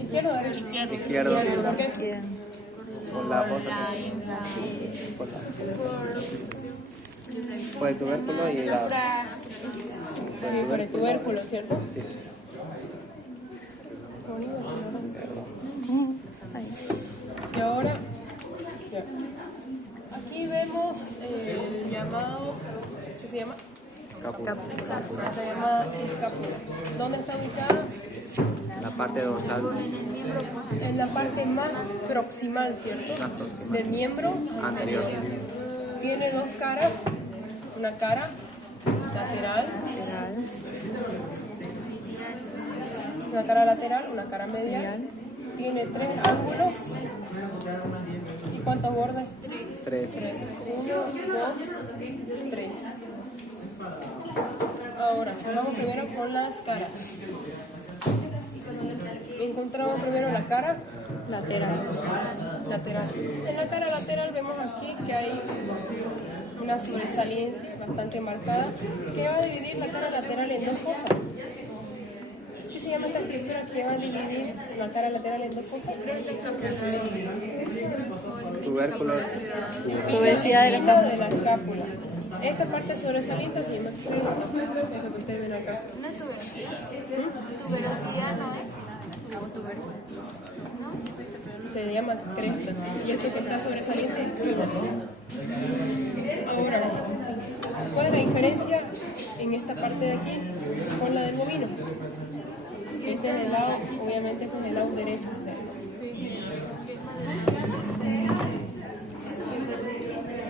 ¿Izquierdo o derecho? Izquierdo. ¿Por qué? Por la fosa. Por el tubérculo y la... Sí, por el tubérculo, ¿cierto? Sí. Y ahora, ya. Aquí vemos el llamado, ¿qué se llama? Cápula. La llamada escápula. ¿Dónde está ubicada? La parte dorsal. En la parte más proximal, ¿cierto? Más proximal. Del miembro Anterior. Tiene dos caras, una cara lateral, una cara lateral, una cara medial. Tiene tres ángulos. ¿Y cuántos bordes? 3. 1, 2, 3. Ahora, vamos primero con las caras. Encontramos primero la cara lateral. En la cara lateral vemos aquí que hay una sobresaliencia bastante marcada que va a dividir la cara lateral en dos fosas. ¿Qué se llama esta estructura que va a dividir la cara lateral en dos fosas? Tubérculo. Tuberosidad de la escápula. Esta parte sobresaliente se llama eso que ustedes ven acá. No es tuberosidad. Tuberosidad no es. ¿No? Se llama cresta. Y esto que está sobresaliente es tubo. Ahora, ¿cuál es la diferencia en esta parte de aquí con la del bovino? Este es el lado, obviamente este es el lado derecho. O sea,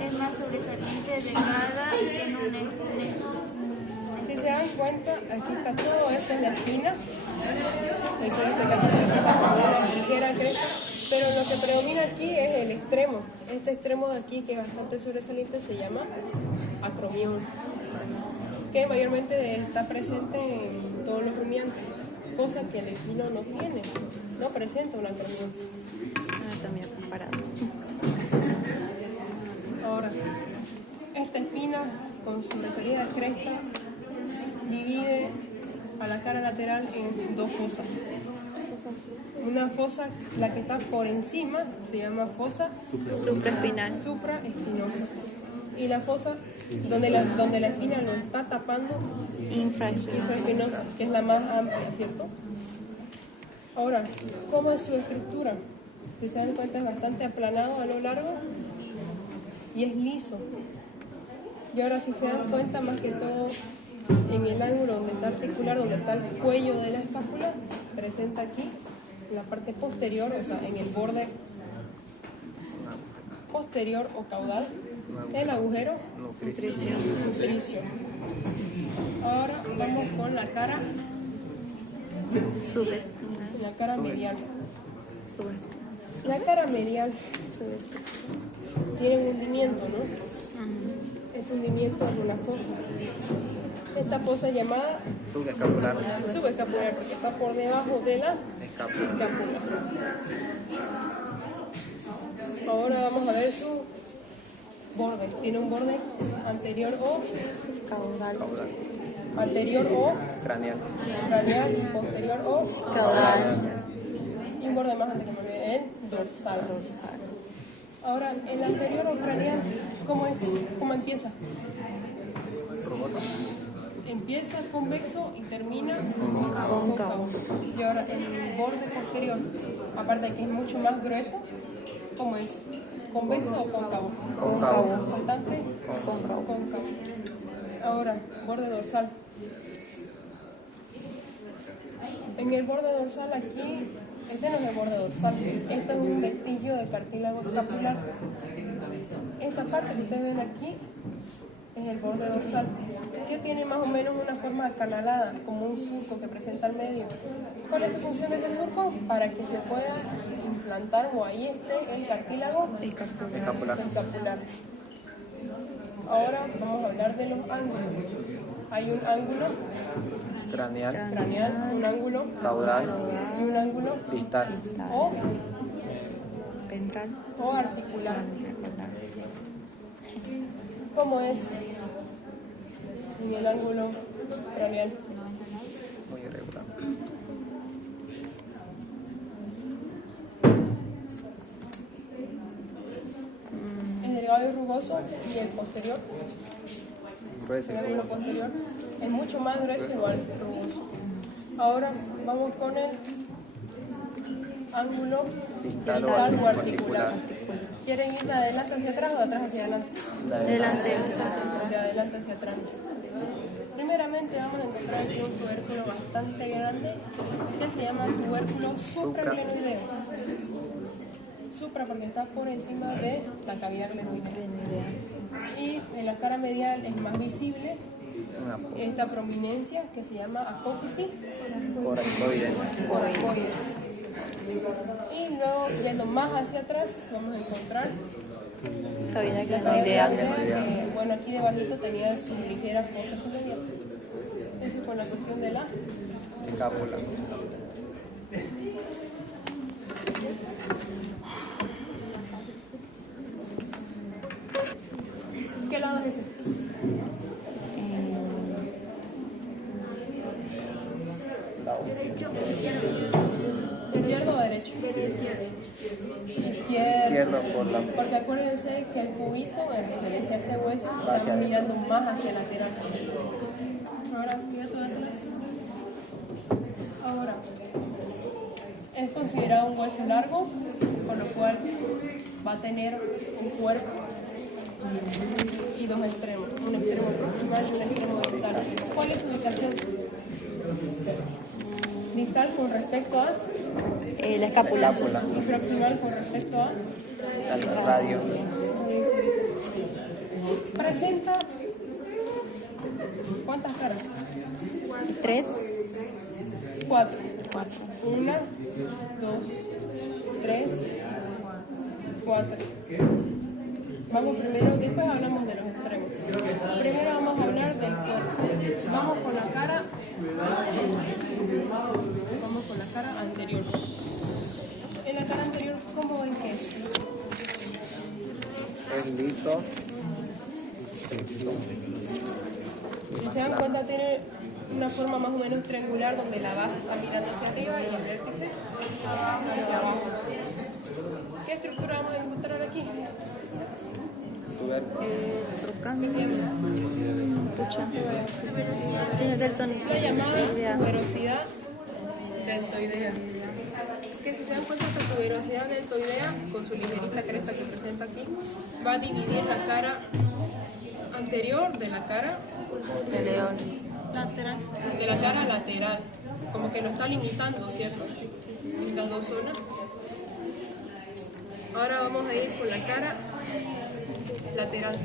Es más sobresaliente, delgada y tiene un eje. si se dan cuenta, aquí está todo, esta es la espina. Aquí en este caso presenta como una ligera cresta, pero lo que predomina aquí es el extremo. Este extremo de aquí, que es bastante sobresaliente, se llama acromión, que mayormente está presente en todos los rumiantes, cosa que el equino no tiene, no presenta un acromión. Anatomía comparada. Ahora, esta espina con su referida cresta divide a la cara lateral en dos fosas. Una fosa, la que está por encima, se llama fosa Supraespinal. supraespinosa. Y la fosa donde la espina lo está tapando, infraespinosa, que es la más amplia, ¿cierto? Ahora, ¿cómo es su estructura? Si se dan cuenta, es bastante aplanado a lo largo y es liso. Y ahora, si se dan cuenta, más que todo en el ángulo donde está articular, donde está el cuello de la escápula, presenta aquí en la parte posterior, o sea, en el borde posterior o caudal, el agujero nutricio. Ahora vamos con la cara, Subespinal. la cara medial. La cara medial tiene un hundimiento, ¿no? Este hundimiento es una fosa. Esta fosa es llamada Subescapular. subescapular, porque está por debajo de la Escápula. escápula. Ahora vamos a ver su borde. Tiene un borde anterior o Caudal. anterior o Craneal. craneal y posterior o Caudal. y un borde más anterior, el dorsal. Ahora, el anterior o craneal, ¿cómo es? ¿Cómo empieza? Rugoso. Empieza convexo y termina Cóncavo. Y ahora el borde posterior, aparte de que es mucho más grueso, ¿cómo es? ¿Convexo o cóncavo? Cóncavo. Bastante Cóncavo. cóncavo. Ahora, borde dorsal. En el borde dorsal aquí, este no es el borde dorsal, este es un vestigio de cartílago escapular. Esta parte que ustedes ven aquí es el borde dorsal, que tiene más o menos una forma acanalada, como un surco que presenta al medio. ¿Cuál es la función de ese surco? Para que se pueda implantar o ahí esté el cartílago Escapular. escapular. Ahora vamos a hablar de los ángulos. Hay un ángulo Craneal. craneal, un ángulo Caudal. y un ángulo Distal. o, Ventral. o articular. ¿Cómo es en el ángulo craneal? Muy irregular. caballo rugoso y el posterior, Grueso y el rugoso. posterior, es mucho más grueso igual rugoso. Ahora vamos con el ángulo Distal o distal o articular. articular. ¿Quieren ir de adelante hacia atrás o de atrás hacia adelante? Delante. De adelante hacia atrás. Primeramente vamos a encontrar aquí un tubérculo bastante grande que se llama tubérculo supraglenoideo. Supra porque está por encima de la cavidad glenoidea. Y en la cara medial es más visible esta prominencia que se llama apófisis Coracoide. coracoide. Y luego, yendo más hacia atrás, vamos a encontrar Cavidad la cavidad glenoidea. glenoidea, que, bueno, aquí debajito tenía su ligera fosa sublevial. Eso con la cuestión de la Escápula. ¿Qué lado es ese? ¿Izquierdo o derecho? Izquierdo por la. Porque acuérdense que el cubito, en referencia a este hueso, Hacia está mirando más hacia lateral. Ahora, mira todo atrás. Ahora, es considerado un hueso largo, por lo cual va a tener un cuerpo y dos extremos, un extremo proximal y un extremo distal. ¿Cuál es su ubicación? Distal con respecto a La escápula. Escápula. y proximal con respecto a Al radio. presenta ¿cuántas caras? 3, 4. 4. 1, 2, 3, 4. Vamos primero, después hablamos de los extremos. Primero vamos a hablar del cuerpo. Vamos con la cara. Vamos con la cara anterior. En la cara anterior, ¿cómo ven que es? Es liso. Si se dan cuenta, tiene una forma más o menos triangular donde la base está mirando hacia arriba y el vértice hacia abajo. ¿Qué estructura vamos a encontrar aquí? Tubérculo. Trucando. Pucha. Tiene del tono. La llamada tuberosidad deltoidea. Que si se dan cuenta, esta tuberosidad deltoidea, con su ligerita cresta que presenta aquí, va a dividir la cara anterior de la cara Lateral. de la cara lateral, como que lo está limitando, ¿cierto? Estas dos zonas. Ahora vamos a ir con la cara lateral.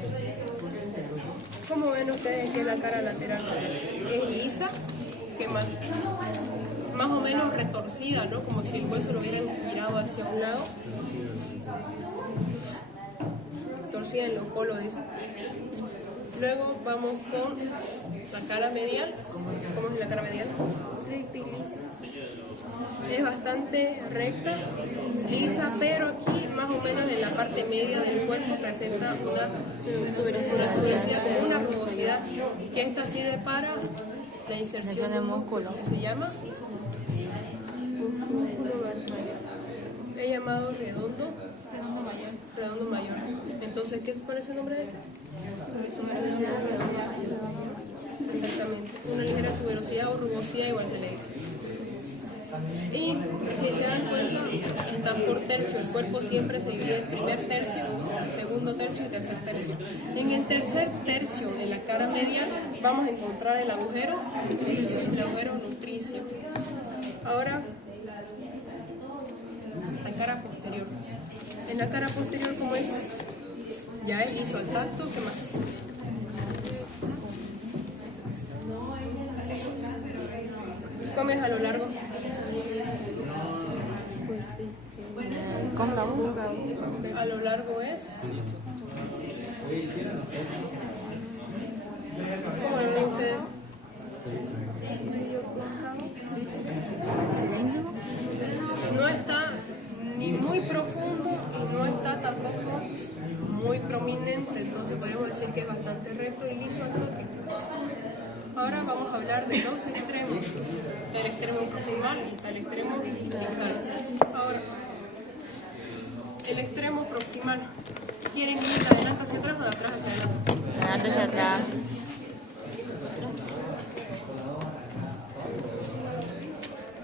¿Cómo ven ustedes que es la cara lateral? Es lisa, ¿qué más? Más o menos retorcida, ¿no? Como si el hueso lo hubieran girado hacia un lado. Torcida en los polos, dice. Luego vamos con la cara medial. ¿Cómo es la cara medial? Es bastante recta, lisa, pero aquí más o menos en la parte media del cuerpo presenta una tuberosidad con una rugosidad, que esta sirve para la inserción de músculo, que se llama músculo vertical. He llamado redondo mayor. Entonces, ¿qué es el nombre de esto? Exactamente, una ligera tuberosidad o rugosidad, igual se le dice. Y si se dan cuenta, están por tercio. El cuerpo siempre se divide en primer tercio, segundo tercio y tercer tercio. En el tercer tercio, en la cara medial, vamos a encontrar el agujero nutricio. Ahora, la cara posterior. En la cara posterior, ¿cómo es? Ya es liso al tacto, ¿qué más? ¿Cómo es a lo largo? Cóncavo. A lo largo es. ¿Cómo lo ven ustedes? Cilíndrico. No está ni muy profundo y no está tampoco muy prominente, entonces podemos decir que es bastante recto y liso al toque. Ahora vamos a hablar de los extremos, del extremo proximal y del extremo distal. Ahora, el extremo proximal proximal. ¿Quieren ir de adelante hacia atrás o de atrás hacia adelante? Adelante hacia atrás.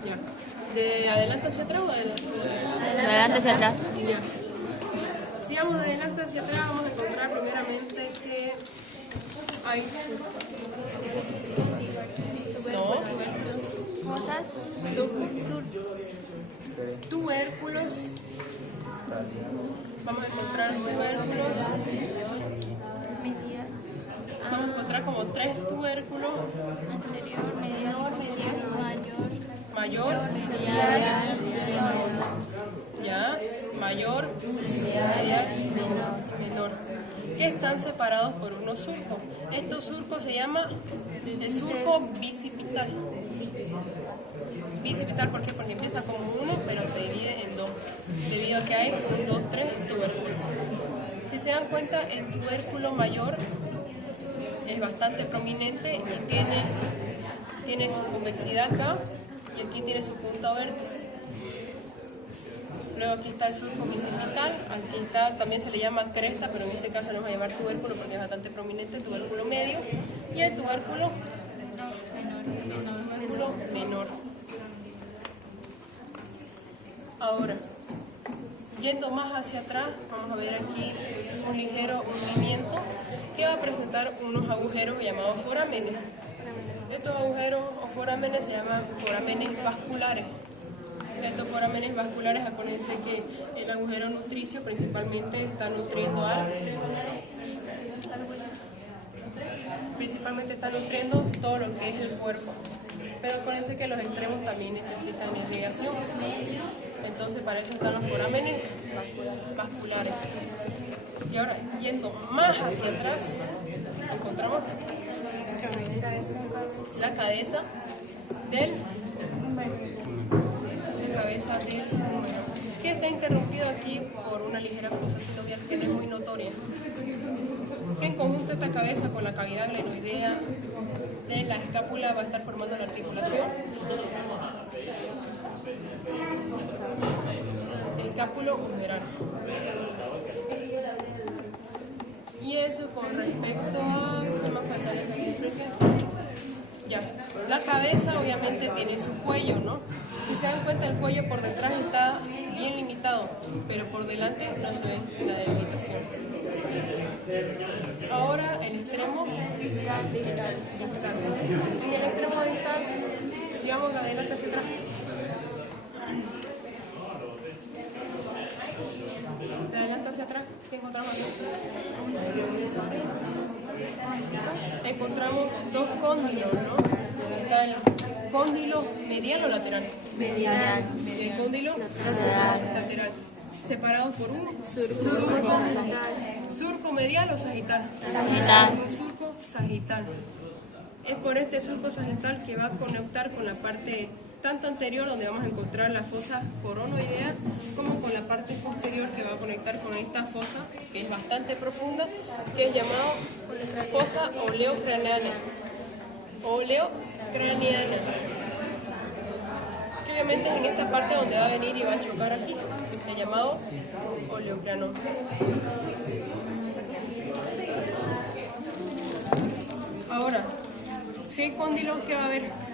Ya. ¿De adelante hacia atrás o de adelante? Adelante hacia atrás. Ya. Si vamos de adelante hacia atrás, vamos a encontrar primeramente que hay Fosas. tubérculos. Vamos a encontrar tubérculos. Medial. Vamos a encontrar como 3 tubérculos. Anterior, medial, mayor. Mayor, Medial. ya, mayor, medial y menor, que están separados por unos surcos. Estos surcos se llama el surco bicipital. Bicipital, ¿por qué? Porque empieza como uno, pero se divide en dos, debido a que hay 1, 2, 3 tubérculos. Si se dan cuenta, el tubérculo mayor es bastante prominente y tiene su convexidad acá y aquí tiene su punta vértice. Luego aquí está el surco bicipital, aquí está, también se le llama cresta, pero en este caso nos va a llamar tubérculo porque es bastante prominente, tubérculo medio y el tubérculo menor. Ahora, yendo más hacia atrás, vamos a ver aquí un ligero hundimiento que va a presentar unos agujeros llamados forámenes. Estos agujeros o forámenes se llaman forámenes vasculares. Estos forámenes vasculares, acuérdense que el agujero nutricio principalmente está nutriendo todo lo que es el cuerpo. Pero acuérdense que los extremos también necesitan irrigación. Entonces para eso están los forámenes vasculares. Y ahora, yendo más hacia atrás, encontramos la cabeza del húmero, que está interrumpido aquí por una ligera fosa sinovial que no es muy notoria. Que en conjunto esta cabeza con la cavidad glenoidea de la escápula va a estar formando la articulación. El escápulo humeral. Y eso con respecto a... ¿qué más faltaría? Ya, la cabeza obviamente tiene su cuello, ¿no? Si se dan cuenta, el cuello por detrás está bien limitado, pero por delante no se ve la delimitación. Ahora el extremo distal. En el extremo distal, si vamos de adelante hacia atrás, de adelante hacia atrás, ¿qué encontramos aquí? Encontramos 2 cóndilos, ¿no? Está el cóndilo medial o lateral. Medial. El cóndilo lateral. Separados por un surco medial o sagital. Un surco sagital. Es por este surco sagital que va a conectar con la parte tanto anterior, donde vamos a encontrar la fosa coronoidea, como con la parte posterior que va a conectar con esta fosa, que es bastante profunda, que es llamada fosa oleocraniana. Que obviamente es en esta parte donde va a venir y va a chocar aquí, el llamado oleocrano. Ahora, si hay cóndilos, ¿qué va a haber?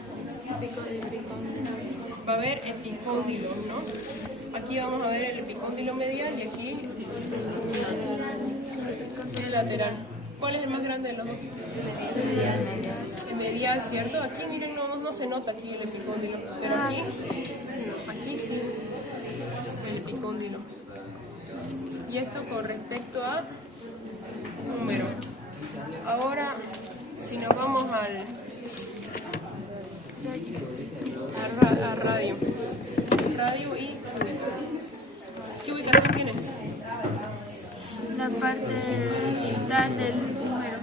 Va a haber epicóndilos, ¿no? Aquí vamos a ver el epicóndilo medial y aquí el lateral. ¿Cuál es el más grande de los dos? El medial, ¿cierto? Aquí, miren, no se nota aquí el epicóndilo, pero aquí sí, el epicóndilo. Y esto con respecto a húmero. Ahora, si nos vamos a radio y ¿qué ubicación tiene? La parte distal del húmero.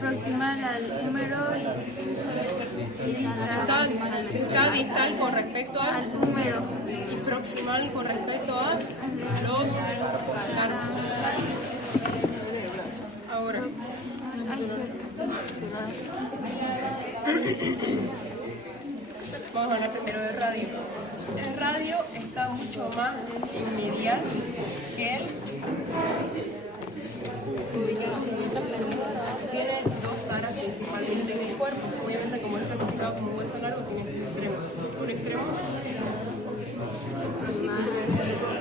Proximal al húmero y Está distal con respecto al húmero. y proximal con respecto a los carpos. Ahora, Vamos a hablar primero del radio. El radio está mucho más en medial que el tiene dos caras principalmente en el cuerpo. Obviamente, como es clasificado como un hueso largo, tiene sus extremos. Un extremo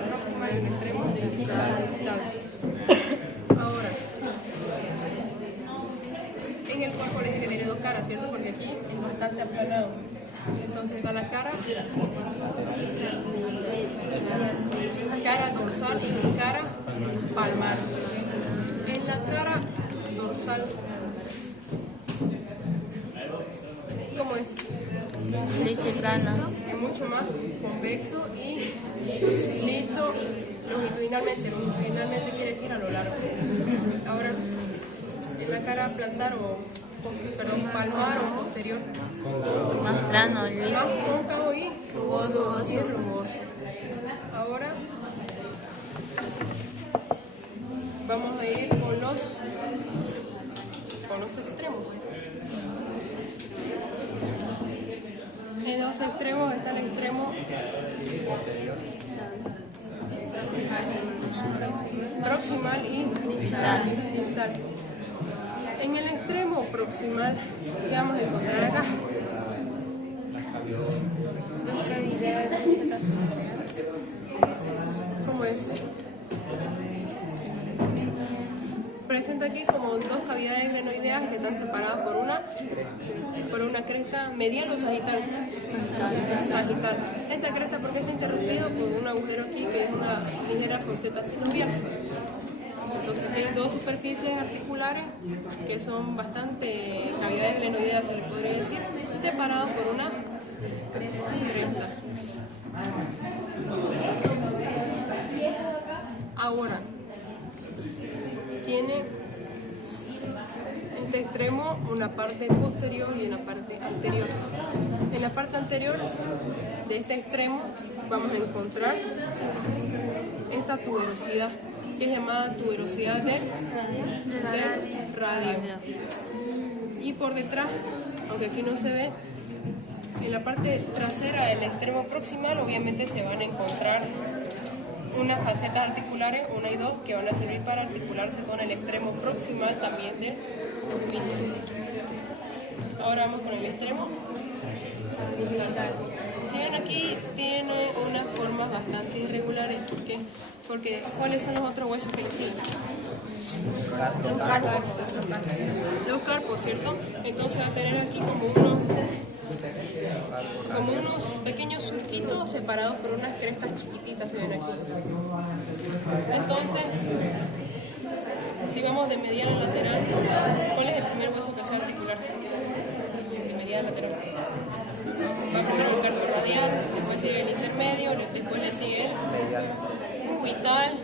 proximal y un extremo distal. Ahora, en el cuerpo les dije que tiene dos caras, ¿cierto? Porque aquí es bastante aplanado. Entonces está la cara dorsal y cara palmar. En la cara dorsal, ¿cómo es? Liso y plano. Es mucho más convexo y liso longitudinalmente. Longitudinalmente quiere decir a lo largo. Ahora, en la cara plantar palmar o posterior, Más plano, más liso. cóncavo y rugoso. Ahora vamos a ir con los extremos. En los extremos está el extremo proximal y distal. En el extremo proximal, ¿qué vamos a encontrar acá? ¿Cómo es? Presenta aquí como dos cavidades glenoideas que están separadas por una cresta medial o sagital. Sagital. Esta cresta, ¿por qué está interrumpido? Por un agujero aquí que es una ligera fonceta sinovial. Entonces hay dos superficies articulares que son bastante cavidades glenoideas, se le podría decir, separadas por una cresta. Ahora, tiene este extremo una parte posterior y una parte anterior. En la parte anterior de este extremo vamos a encontrar esta tuberosidad, que es llamada tuberosidad del radio. Y por detrás, aunque aquí no se ve, en la parte trasera del extremo proximal obviamente se van a encontrar unas facetas articulares, 1 y 2, que van a servir para articularse con el extremo proximal también del cúbito. Ahora vamos con el extremo distal. Si ven aquí, tiene unas formas bastante irregulares. ¿Por qué? Porque ¿cuáles son los otros huesos que le siguen? Los carpos, ¿cierto? Entonces va a tener aquí como unos pequeños surquitos separados por unas crestas chiquititas, se ven aquí. Entonces, si vamos de medial a lateral, ¿cuál es el primer hueso que se va a articular? De medial a lateral. Va primero el carpo radial, después sigue el intermedio, después le sigue el cubital,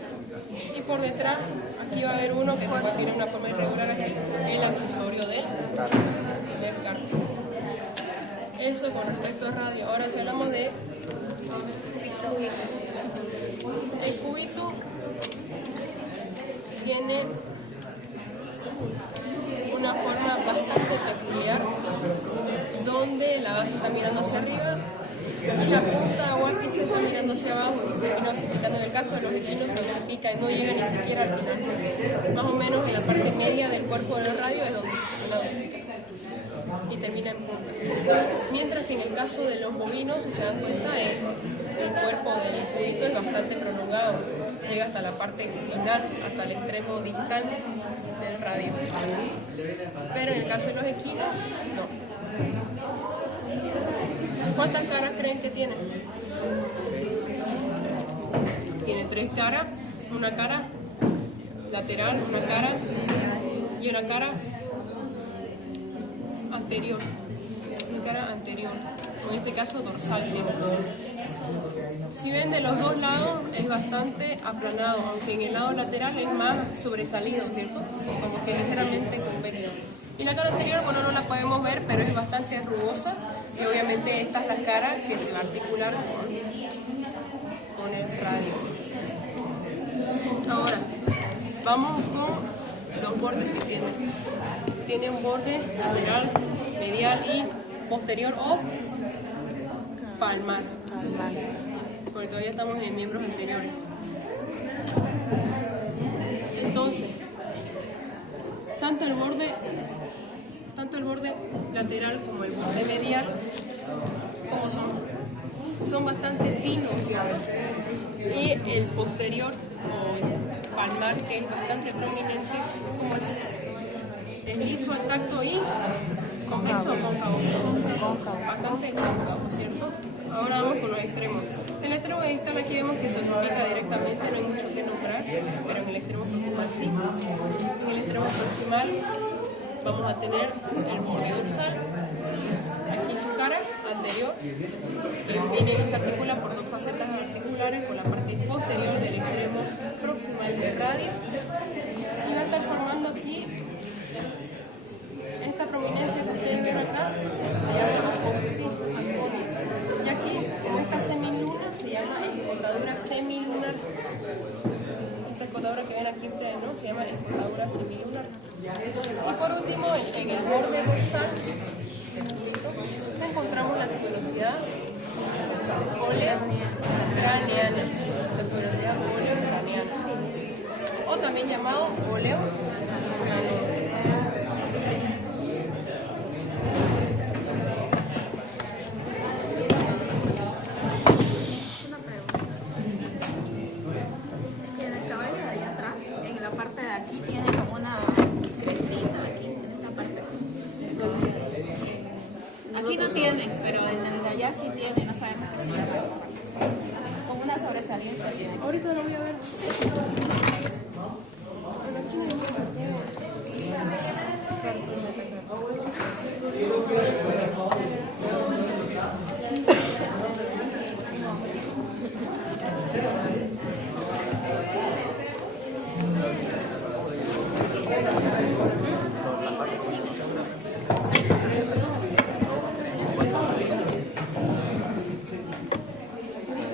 y por detrás, aquí va a haber uno que tiene una forma irregular aquí, el accesorio del carpo. Eso con respecto al radio. Ahora si hablamos de el cubito, tiene una forma bastante peculiar, donde la base está mirando hacia arriba y la punta o ápice está mirando hacia abajo, y se termina ossificando. En el caso de los equinos se ossifica y no llega ni siquiera al final. Más o menos en la parte media del cuerpo de la radio es donde la osifica y termina en punta. Mientras que en el caso de los bovinos, si se dan cuenta, el cuerpo del cubito es bastante prolongado, llega hasta la parte final, hasta el extremo distal del radio. Pero en el caso de los equinos, no. ¿Cuántas caras creen que tiene? Tiene 3 caras, una cara lateral, una cara y una cara anterior. Una cara anterior, en este caso dorsal, ¿cierto? Si ven, de los dos lados es bastante aplanado, aunque en el lado lateral es más sobresalido, ¿cierto? Como que ligeramente convexo. Y la cara anterior, bueno, no la podemos ver, pero es bastante rugosa, y obviamente esta es la cara que se va a articular con el radio. Ahora, vamos con los bordes que tiene. Tiene un borde lateral, medial y posterior o palmar, Palmar. porque todavía estamos en miembros anteriores. Entonces, tanto el borde lateral como el borde medial, como son bastante finos, y el posterior o palmar, que es bastante prominente, como es liso al tacto y convexo o cóncavo, bastante cóncavo, ¿cierto? Ahora vamos con los extremos. El extremo externo aquí vemos que se osifica directamente, no hay mucho que nombrar, pero en el extremo proximal sí. En el extremo proximal vamos a tener el borde dorsal, aquí su cara anterior, que viene y se articula por dos facetas articulares con la parte posterior del extremo proximal del radio, y va a estar formando aquí esta prominencia que ustedes ven acá, se llama apófisis aconia, y aquí en esta semiluna se llama escotadura semilunar. Esta escotadura que ven aquí ustedes, ¿no? Se llama escotadura semilunar. Y por último, en el borde dorsal encontramos la tuberosidad oleocraneana, la tuberosidad oleocraneana, o también llamado oleocraneano. Una pregunta. Que en el caballo de allá atrás, en la parte de aquí, tiene como una crestita aquí, en esta parte. Aquí no tiene, pero en el de allá sí tiene, no sabemos qué se llama esa parte. Como una sobresaliencia tiene. Ahorita lo voy a ver. Bueno, aquí me